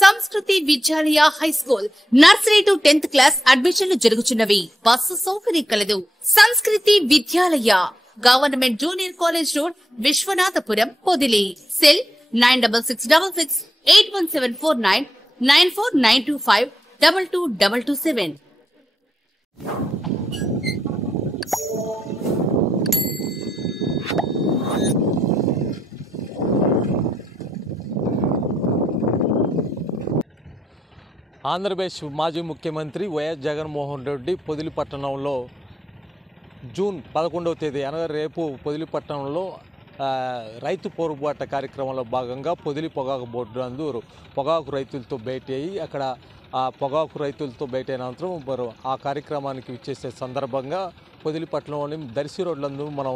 సంస్కృతి Vidyalaya high school nursery to 10th class అడ్మిషన్లు జరుగుతున్నవి. బస్సు సౌకర్యం కలదు. Sanskriti Vidyalaya government junior college road, Vishwanathapuram, Podili. Cell 9666 81749 94925 22227. Andhra Pradesh మాజీ ముఖ్యమంత్రి వైఎస్ జగన్మోహన్ రెడ్డి పొదిలి పట్టణంలో జూన్ 11వ తేదీ అనగా రేపు పొదిలి పట్టణంలో రైతు పోరుబాట కార్యక్రమంలో భాగంగా పొదిలి పొగాకు బోర్డు నందు పొగాకు రైతులతో భేటీ అయ్యి అక్కడ ఆ పొగాకు రైతులతో భేటీ అయిన అనంతరం ఆ కార్యక్రమానికి విచ్చేసే సందర్భంగా పొదిలి పట్టణంలోని దర్శి రోడ్లందు మనం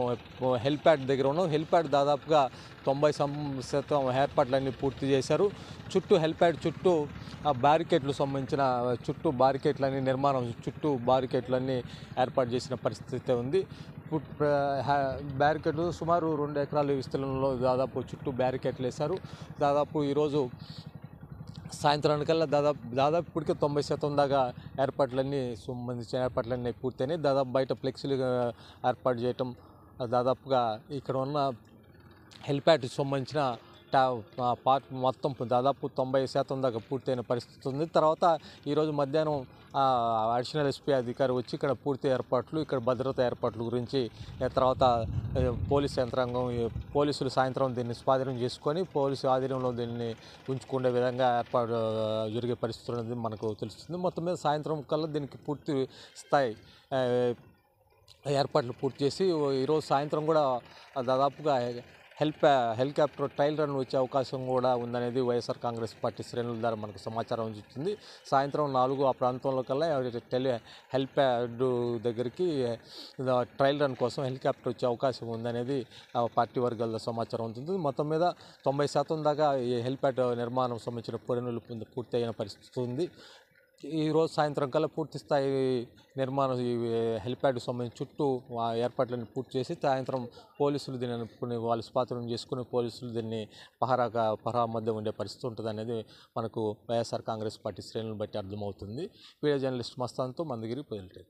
హెల్ప్యాడ్ దగ్గర ఉన్నాం. హెల్ప్యాడ్ దాదాపుగా 90% ఏర్పాట్లన్నీ పూర్తి చేశారు. చుట్టూ హెల్ప్యాడ్ చుట్టూ బ్యారికేడ్లు సంబంధించిన బ్యారికేడ్లన్నీ చుట్టూ బ్యారికేడ్లన్నీ ఏర్పాటు చేసిన పరిస్థితి ఉంది. బ్యారికేడ్లు సుమారు 2 ఎకరాల విస్తీర్ణంలో దాదాపు చుట్టూ బ్యారికేడ్లు వేశారు. దాదాపు ఈరోజు సాయంత్రానికల్లా దాదాపు ఇప్పటికే 90% దాకా సంబంధించిన ఏర్పాట్లన్నీ పూర్తయినాయి. దాదాపు బయట ఫ్లెక్సీలు ఏర్పాటు చేయటం, దాదాపుగా ఇక్కడ ఉన్న హెల్ప్యాడ్కి సంబంధించిన పార్ట్ మొత్తం దాదాపు 90% దాకా పూర్తయిన పరిస్థితి ఉంది. తర్వాత ఈరోజు మధ్యాహ్నం అడిషనల్ ఎస్పీ అధికారి వచ్చి ఇక్కడ పూర్తి ఏర్పాట్లు, ఇక్కడ భద్రతా ఏర్పాట్ల గురించి, తర్వాత పోలీసులు సాయంత్రం దీన్ని స్వాధీనం చేసుకొని పోలీసు ఆధీనంలో దీన్ని ఉంచుకునే విధంగా ఏర్పాటు జరిగే పరిస్థితి అనేది మనకు తెలుస్తుంది. మొత్తం మీద సాయంత్రం కల్లా దీనికి పూర్తి స్థాయి ఏర్పాట్లు పూర్తి చేసి ఈరోజు సాయంత్రం కూడా దాదాపుగా హెలికాప్టర్ ట్రయల్ రన్ వచ్చే అవకాశం కూడా ఉందనేది వైఎస్ఆర్ కాంగ్రెస్ పార్టీ శ్రేణుల ద్వారా మనకు సమాచారం వచ్చింది. సాయంత్రం 4 ఆ ప్రాంతంలో కల్లా హెలిప్యాడ్ దగ్గరికి ట్రయల్ రన్ కోసం హెలికాప్టర్ వచ్చే అవకాశం ఉందనేది పార్టీ వర్గాల సమాచారం ఉంటుంది. మొత్తం మీద 90% దాకా ఈ హెలిప్యాడ్ నిర్మాణం సంబంధించిన పనులు పూర్తి అయిన పరిస్థితి ఉంది. ఈరోజు సాయంత్రం కల్లా పూర్తి స్థాయి నిర్మాణం ఈ హెలిప్యాడ్కి సంబంధించి చుట్టూ ఏర్పాట్లను పూర్తి చేసి సాయంత్రం పోలీసులు దీన్ని వాళ్ళు స్వాధీనం చేసుకుని పోలీసులు దీన్ని పహరా మధ్య ఉండే పరిస్థితి ఉంటుంది అనేది మనకు వైఎస్ఆర్ కాంగ్రెస్ పార్టీ శ్రేణులను బట్టి అర్థమవుతుంది. వీడియో జర్నలిస్ట్ మస్తాన్తో మందగిరి పొదిలి.